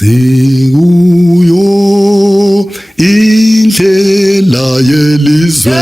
Sikuyo indlela yelizwe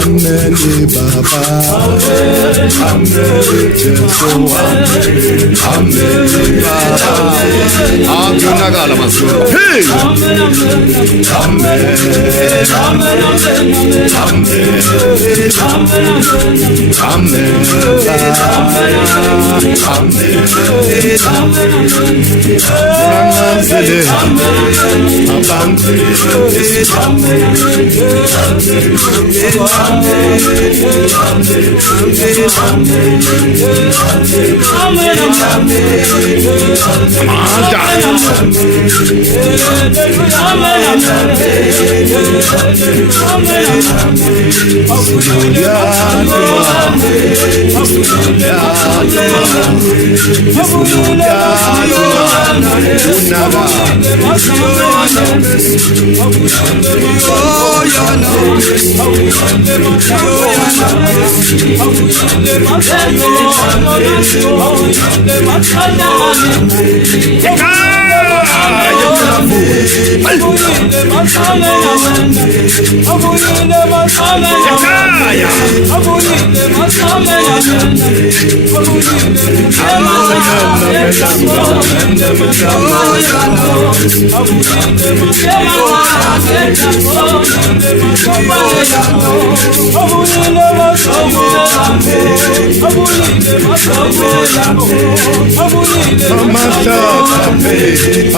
Amen, Baba. Amen, Jesu. Amen, Baba. Agunagala masura. Hey. Amen. Amen. Amen.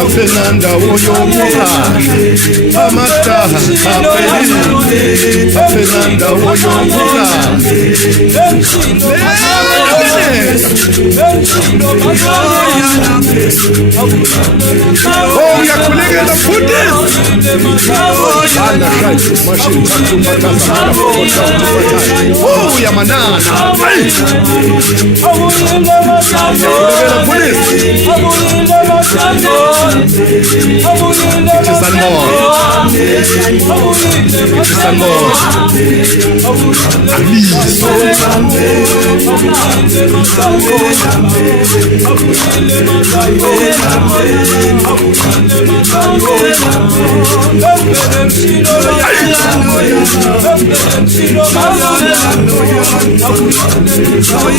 Afenanda woyomuha amata afenanda woyomuha oh yakulegela futhi anda shayi mashini tatu matasa oh yamanana yakulegela futhi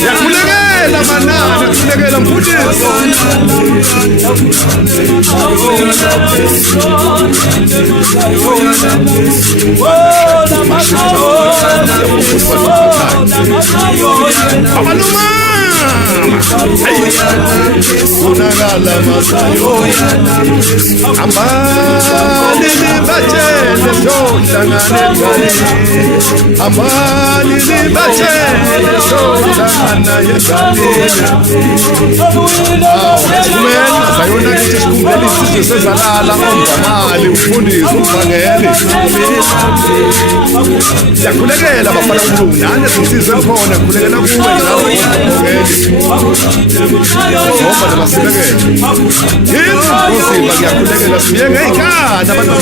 yakulegela manana yakulegela mfundisi unagala masayo amali libachele sohlangane amali libachele sohlangana yezalile kumele sayona kithi sikumbele isizwe sezalala ongamali ufundise uvangele yakhulekela bafana uNkulunkulu nane sisize khona khulekela kuwe nawe ngeke ngoba labasilekela umzimba kuyakhulekela siye ngey'khanda abantu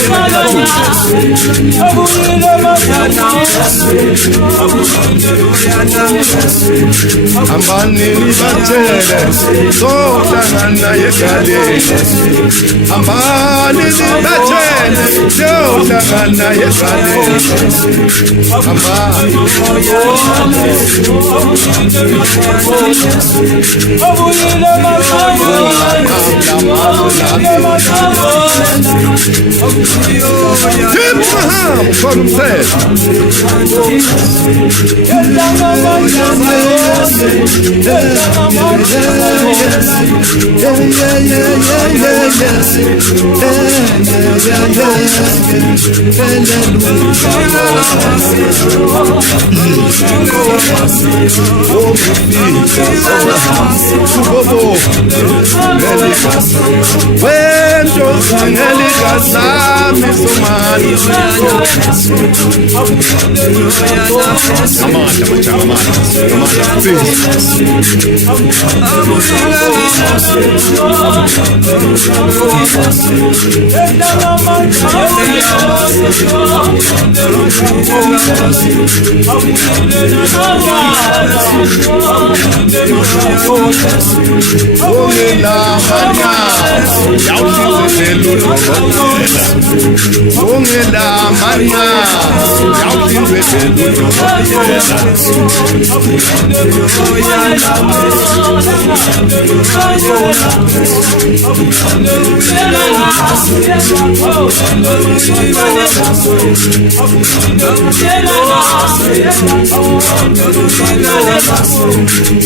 hambani nibatshele sohlangana egaleni hambani nibatshele sohlangana egaleni hambani Abraham from Seth. Wento ngelikazami somani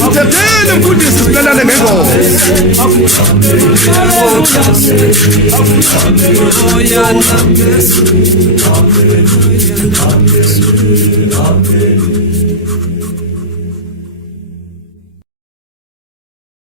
Mthetheni mfundisi sibelane ngengoma. Hallelujah.